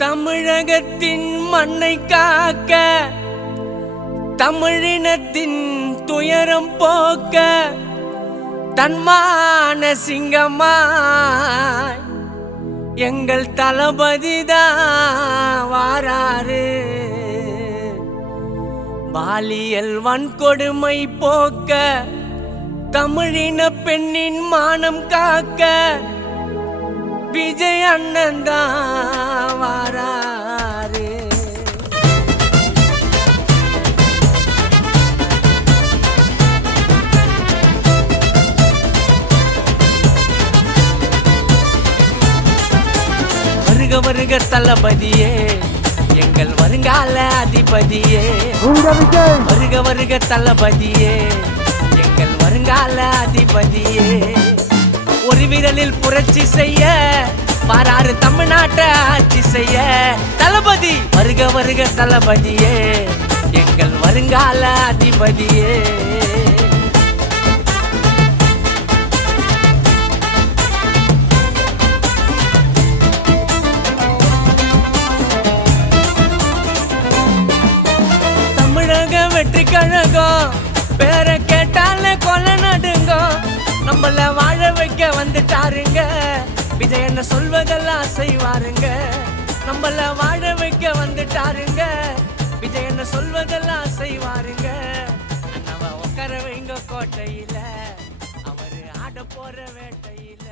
தமிழகத்தின் மண்ணை காக்க, தமிழினத்தின் துயரம் போக்க, தன்மான சிங்கமாய் எங்கள் தளபதிதான் வாராரு. பாலியல் வன்கொடுமை போக்க, தமிழின பெண்ணின் மானம் காக்க, விஜய் அண்ணன் தான் வாராரு. வருக வருக தளபதியே, எங்கள் வருங்கால அதிபதியே. வருக வருக தளபதியே, எங்கள் வருங்கால அதிபதியே. ஒரு விரலில் புரட்சி செய்ய பாராறு தமிழ்நாட்டை ஆட்சி செய்ய தளபதி. வருக வருக தளபதியே, எங்கள் வருங்கால அதிபதியே. தமிழக வெற்றி கழகம் பேர கேட்டால கொலை நடுங்கும். நம்மள வாழ வைக்க வந்துட்டாருங்க, விஜய் என்ன சொல்வதெல்லாம் செய்வாருங்க. நம்மள வாழ வைக்க வந்துட்டாருங்க, விஜய் என்ன சொல்வதெல்லாம் செய்வாருங்க. அண்ணாவ உட்கார வைங்க கோட்டையில, அவரு ஆட போற வேட்டையில.